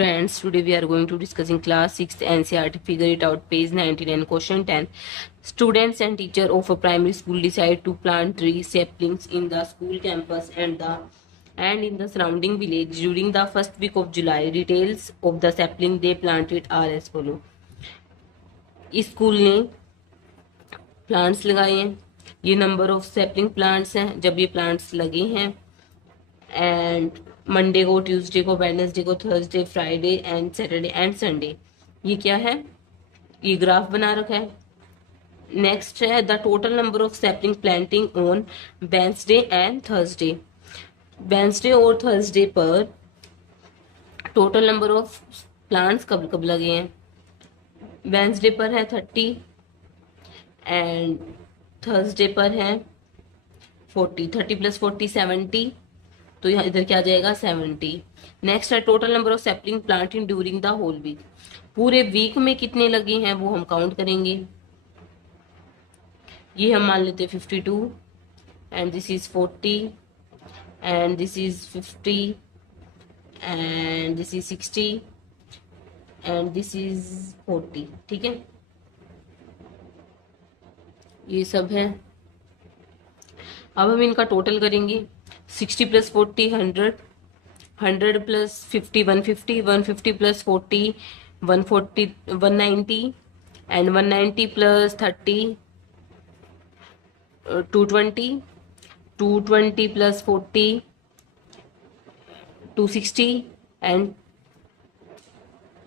Friends, today we are going to discussing class 6th NCERT figure it out page 19 and question 10. Students and teacher of a primary school decide to plant tree saplings in the school campus and in the surrounding village during the first week of July. Details of the sapling they planted are as follow. इस school ने plants लगाए हैं, ये number of sapling plants हैं जब ये plants लगे हैं, एंड मंडे को, ट्यूसडे को, वेडनेसडे को, Thursday, Friday and Saturday and Sunday. ये क्या है, ये ग्राफ बना रखा है। नेक्स्ट है the total number of sapling planting on Wednesday and Thursday. Wednesday और थर्सडे पर टोटल नंबर ऑफ प्लांट्स कब कब लगे हैं। वेंसडे पर है 30 एंड थर्सडे पर है 40। 30 प्लस 40 70, तो यहाँ इधर क्या आ जाएगा 70। नेक्स्ट है total number of sapling planting during the whole week. पूरे वीक में कितने लगे हैं वो हम काउंट करेंगे। ये हम मान लेते हैं 52 and this is 40 and this is 50 and this is 60 and this is 40। ठीक है, ये सब है। अब हम इनका टोटल करेंगे। 60 plus 40 100, 100 plus 50 150, 150 plus 40 140 190 and 190 plus 30 220, 220 plus 40 260 and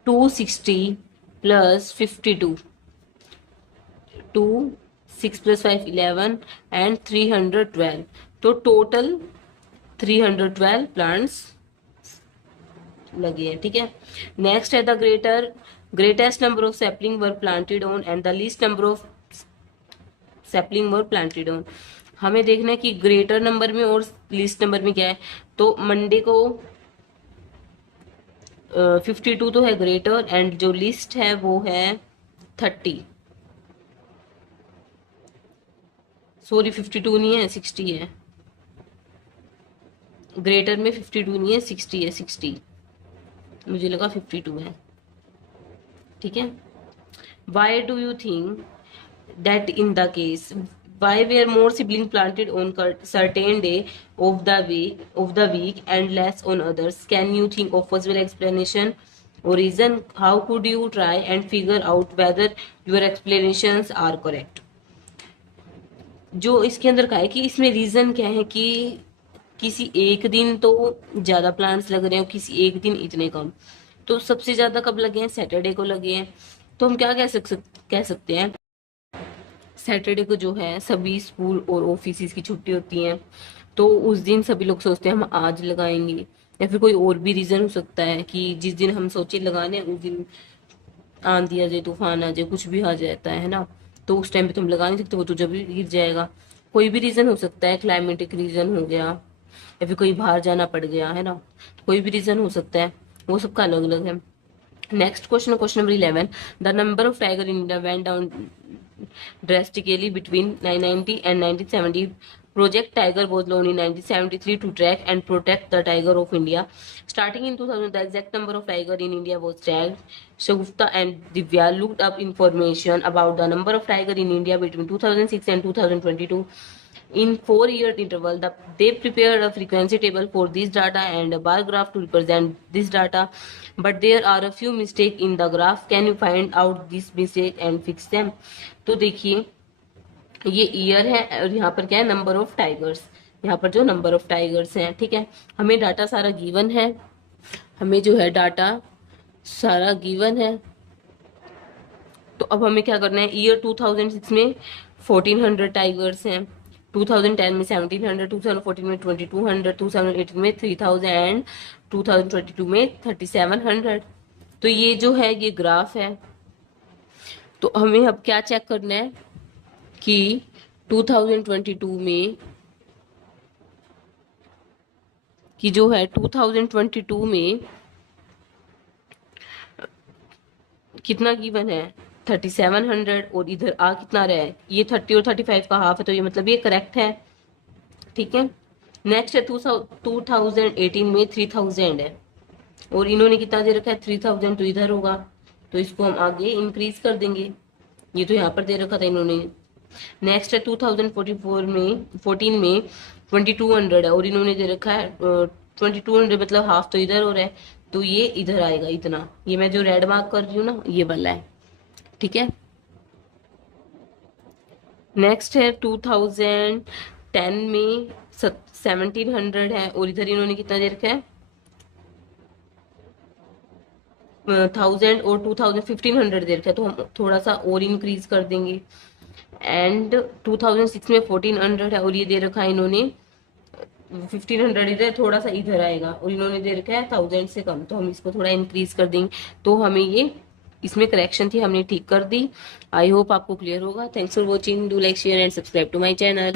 260 plus 52 2 6 plus 5 11 and 312। तो टोटल 312 प्लांट्स लगे हैं। ठीक है, नेक्स्ट है the greatest number of sapling were planted on and the least number of sapling were planted on. हमें देखना है कि ग्रेटर नंबर में और लीस्ट नंबर में क्या है। तो मंडे को 52 तो है ग्रेटर एंड जो लीस्ट है वो है 30। सॉरी 52 नहीं है 60 है। ग्रेटर में 52 नहीं है 60 है, 60 मुझे लगा 52 है। ठीक है, why do you think that in the case why were more sibling planted on certain day of the week and less on others. Can you think of possible explanation और reason. How could you try and figure out whether your explanations are correct. जो इसके अंदर का है कि इसमें reason क्या है कि किसी एक दिन तो ज्यादा प्लांट्स लग रहे हैं, किसी एक दिन इतने कम। तो सबसे ज्यादा कब लगे हैं, सैटरडे को लगे हैं। तो हम क्या कह सकते हैं, सैटरडे को जो है सभी स्कूल और ऑफिस की छुट्टी होती है, तो उस दिन सभी लोग सोचते हैं हम आज लगाएंगे। या फिर कोई और भी रीजन हो सकता है कि जिस दिन हम सोचे लगाने उस दिन आंधी आ जाए, तूफान आ जाए, कुछ भी आ जाता है ना, तो उस टाइम पे तुम लगा नहीं सकते, वो तो जब भी गिर जाएगा। कोई भी रीजन हो सकता है, क्लाइमेटिक रीजन हो गया या फिर कोई बाहर जाना पड़ गया है ना, कोई भी रीजन हो सकता है, वो सबका अलग अलग है। Next question number 11। The number of tiger in India went down drastically between 1990 and 1970. Project Tiger was launched in 1973 to track and protect the tiger of India. Starting in 2000, the exact number of tiger in India was tracked. Shagufta and Divya looked up information about the number of tiger in India between 2006 and 2022. In 4-year interval, they prepared a frequency table for this data and a bar graph to represent this data. But there are a few mistakes in the graph. Can you find out this mistake and fix them? तो देखिए, ये year है और यहाँ पर क्या है, number of tigers. यहाँ पर जो नंबर ऑफ टाइगर्स हैं, ठीक है, हमें डाटा सारा गिवन है, हमें जो है डाटा सारा गिवन है। तो अब हमें क्या करना है, ईयर 2006 में 1400 टाइगर्स हैं, 2010 में 1700, 2014 में 2200, 2018 में 3000 एंड 2022 में 3700। तो ये जो है ये ग्राफ है। तो हमें अब क्या चेक करना है कि 2022 में कि जो है 2022 में कितना गिवन है 3700 और इधर आ कितना रहा है, ये 30 और 35 का हाफ है, तो ये मतलब ये करेक्ट है। ठीक है, नेक्स्ट है 2018 में 3000 है, और इन्होंने कितना दे रखा है 3000, तो इधर होगा, तो इसको हम आगे इंक्रीज कर देंगे। ये तो यहाँ पर दे रखा था इन्होंने। नेक्स्ट है 2044 में 14 में 2200 है, और इन्होंने दे रखा है 2200, मतलब हाफ तो इधर हो रहा है, तो ये इधर आएगा इतना। ये मैं जो रेड मार्क कर रही हूँ ना, ये वाला है, ठीक है। नेक्स्ट है 2010 में 1700 है, और इधर इन्होंने कितना दे रखा है 1000 और 1500 दे रखा है, तो हम थोड़ा सा और इंक्रीज कर देंगे। एंड 2006 में 1400 है, और ये दे रखा है इन्होंने 1500 इधर, थोड़ा सा इधर आएगा, और इन्होंने दे रखा है 1000 से कम, तो हम इसको थोड़ा इंक्रीज कर देंगे। तो हमें ये इसमें करेक्शन थी, हमने ठीक कर दी। आई होप आपको क्लियर होगा। Thanks for watching, do like share and subscribe to my channel.